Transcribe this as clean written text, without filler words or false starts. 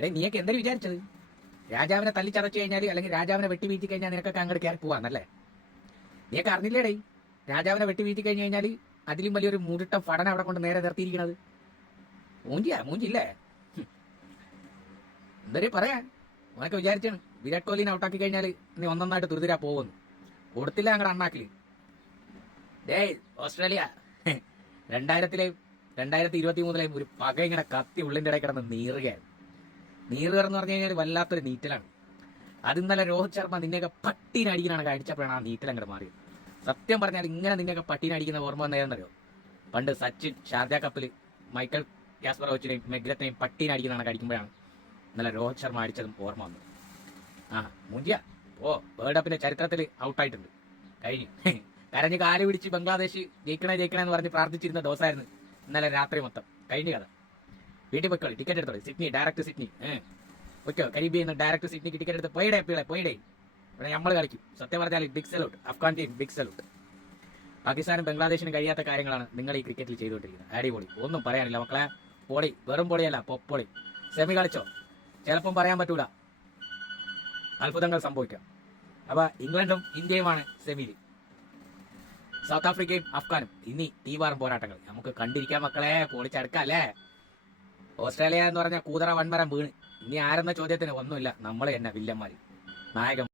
എടേ നീയൊക്കെ എന്തൊരു വിചാരിച്ചത്? രാജാവിനെ തല്ലിച്ചതച്ചു കഴിഞ്ഞാൽ അല്ലെങ്കിൽ രാജാവിനെ വെട്ടി വീഴ്ത്തി കഴിഞ്ഞാൽ നിനക്കൊക്കെ അങ്ങോട്ട് കയറി പോവാന്നല്ലേ? നീയൊക്കെ അറിഞ്ഞില്ലേടേ, രാജാവിനെ വെട്ടി വീഴ്ത്തി കഴിഞ്ഞു കഴിഞ്ഞാൽ അതിലും വലിയൊരു മുടിട്ട ഫടന അവിടെ കൊണ്ട് നേരെ നിർത്തിയിരിക്കണത്. മൂഞ്ചില്ലേ? എന്തൊരു പറയാൻ ഓനൊക്കെ വിചാരിച്ചാണ് വിരാട് കോഹ്ലിനെ ഔട്ടാക്കി കഴിഞ്ഞാൽ നീ ഒന്നൊന്നായിട്ട് തുരുതിരാ പോകുന്നു. കൊടുത്തില്ല അങ്ങടെ അണ്ണാക്കില്. ഡേയ് ഓസ്ട്രേലിയ 2023 ഒരു പക ഇങ്ങനെ കത്തി ഉള്ളിൻ്റെ ഇടയിൽ കിടന്ന് നീറുകയാണ്. നീറുകയെന്ന് പറഞ്ഞു കഴിഞ്ഞാൽ വല്ലാത്തൊരു നീറ്റലാണ്. അത് ഇന്നലെ രോഹിത് ശർമ്മ നിന്നെയൊക്കെ പട്ടീനടിക്കാനാണ് കാണിച്ചപ്പോഴാണ് ആ നീറ്റൽ അങ്ങോട്ട് മാറിയത്. സത്യം പറഞ്ഞാൽ ഇങ്ങനെ നിന്നെയൊക്കെ പട്ടീനടിക്കുന്ന ഓർമ്മ വന്നതെന്നറിയോ? പണ്ട് സച്ചിൻ ഷാർജ കപ്പിൽ മൈക്കൽ കാസ്പറോവിച്ചിനെയും മെഗ്രത്തെയും പട്ടീനടിക്കുന്നതാണ് കടിക്കുമ്പോഴാണ് ഇന്നലെ രോഹിത് ശർമ്മ അടിച്ചതും ഓർമ്മ വന്നത്. മൂഞ്ചിയ വേൾഡ് കപ്പിന്റെ ചരിത്രത്തിൽ ഔട്ടായിട്ടുണ്ട്. കഴിഞ്ഞു. കരഞ്ഞ് കാല് പിടിച്ച് ബംഗ്ലാദേശ് ജയിക്കണേന്ന് പറഞ്ഞ് പ്രാർത്ഥിച്ചിരുന്ന ദിവസമായിരുന്നു ഇന്നലെ രാത്രി മൊത്തം. കഴിഞ്ഞു കഥ. വീട്ടിൽ പോയിക്കോളി, ടിക്കറ്റ് എടുത്തോളി. Sydney, direct Sydney. ഓക്കെ, കരീബിയന്ന് ഡയറക്റ്റ് സിഡ്നിക്ക് ടിക്കറ്റ് എടുത്ത് പോയിടേ. ഇവിടെ നമ്മൾ കളിക്കും. സത്യം പറഞ്ഞാൽ big salute, Afghan team big salute. പാകിസ്ഥാനും ബംഗ്ലാദേശിനും കഴിയാത്ത കാര്യങ്ങളാണ് നിങ്ങൾ ഈ ക്രിക്കറ്റിൽ ചെയ്തുകൊണ്ടിരിക്കുന്നത്. അടിപൊളി, ഒന്നും പറയാനില്ല മക്കളെ. പൊളി, വെറും പൊളിയല്ല, പൊളി. സെമി കളിച്ചോ? ചിലപ്പം പറയാൻ പറ്റൂല, അത്ഭുതങ്ങൾ സംഭവിക്കാം. അപ്പൊ ഇംഗ്ലണ്ടും ഇന്ത്യയുമാണ് സെമിയിൽ. സൗത്ത് ആഫ്രിക്കയും അഫ്ഗാനും ഇനി തീവാറും പോരാട്ടങ്ങൾ നമുക്ക് കണ്ടിരിക്കാൻ മക്കളെ. പൊളിച്ചെടുക്കാം അല്ലേ? ഓസ്ട്രേലിയ എന്ന് പറഞ്ഞാൽ കൂതറ വൻമരം വീണ്. ഇനി ആരെന്ന ചോദ്യത്തിന് ഒന്നുമില്ല, നമ്മൾ തന്നെ വില്ലന്മാര്, നായകൻ.